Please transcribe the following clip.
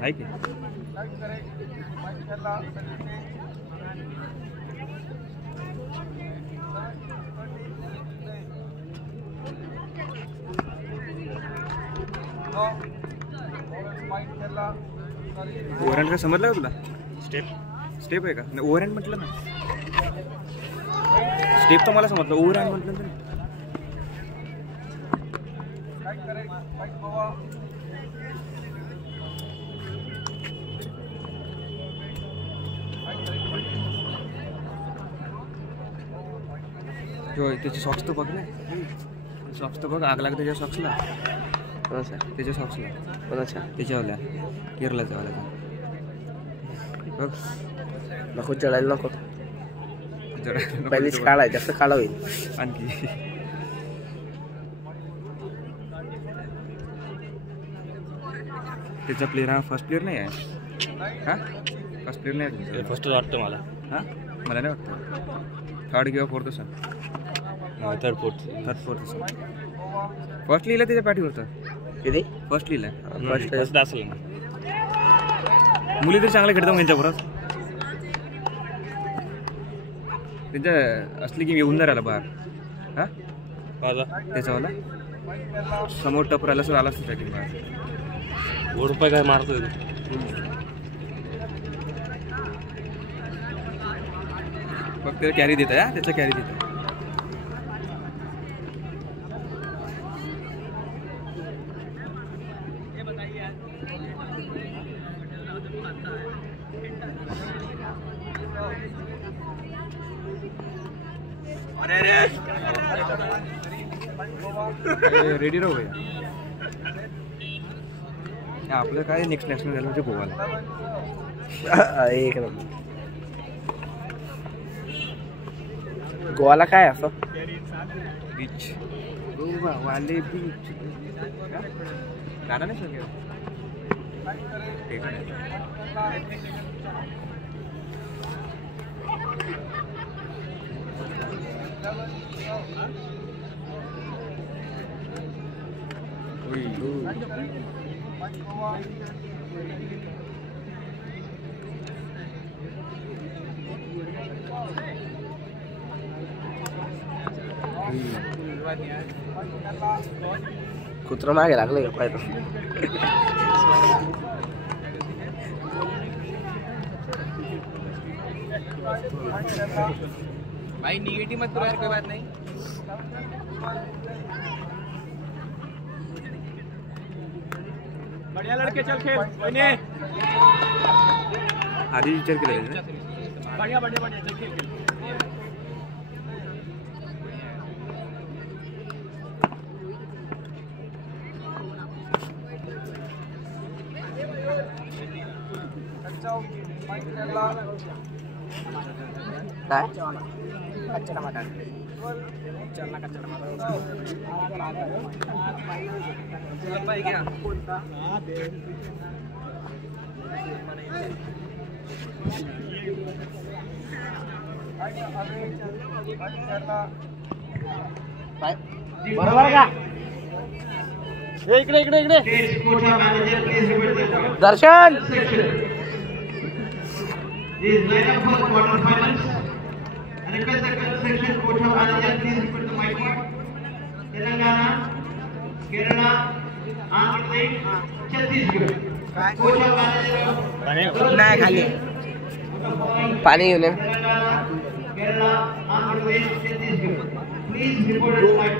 आहे की ओव्हरहँड काय समजलं का तुला? स्टेप आहे का? नाही ओव्हरहँड म्हटलं ना. स्टेप तर मला समजलं, ओव्हरहँड म्हटलं तर जो त्याचे सॉक्स तर बघ ना. सॉक्स तर बघ, आग लागते त्याच्या सॉक्सला. कोणाच्या? त्याच्या सॉक्सला. कोणाच्या? त्याच्यावाल्या केरलाच्या वाल्याचा बघ. नको चढायला, नको पहिलेच काढाय, जास्त काढा होईल आणखी. त्याचा प्लेअर हा फर्स्ट प्लेअर नाही आहे. हा फर्स्ट प्लेअर नाही, फर्स्ट वाटतं मला. हां मला नाही वाटतं. थर्ड किंवा फोर्थ असेल. थर्ड फोर्थ असेल. फर्स्ट लिहिलं त्याच्या पाठीवरचं. किती फर्स्ट लिहिलं? फर्स्ट असेल ना. मुली तरी चांगलं खेळतो त्यांच्याबरोबर. त्यांच्या असली की येऊन नाही राहिला बाहेर. हां त्याच्यावाला समोर टप राहिला सर, आला सुद्धा की बाहेर. ₹1 काय मारतो. फक्त कॅरी देत आहे. त्याचा कॅरी देत आहे. रेडी राहू भैया. आपलं काय नेक्स्ट नॅशनल झालं म्हणजे गोवाला. एक नंबर. गोवाला काय असं बीच, गोवा वाले बीच. गाणं नाही सर कुत्रा मागे लागलं का पाहिजे. भाई निगेटिव मत करो यार, कोई बात नहीं. बढ़िया लड़के, चल खेल. आधी विचार केला. बढ़िया बढ़िया बढ़िया, चल खेल. काय कच्चा टमाटर चलना, कच्चा टमाटर क्या बरोबर का? इकडे इकडे इकडे दर्शन. Is line up for quarterfinals. And request the section coach of manager please report the mic. Telangana, Kerala, Andhra Pradesh, Chhattisgarh. Coach of manager. नाही खाली पाणी घेऊन ये. Kerala, Andhra Pradesh, Chhattisgarh. Please report the mic.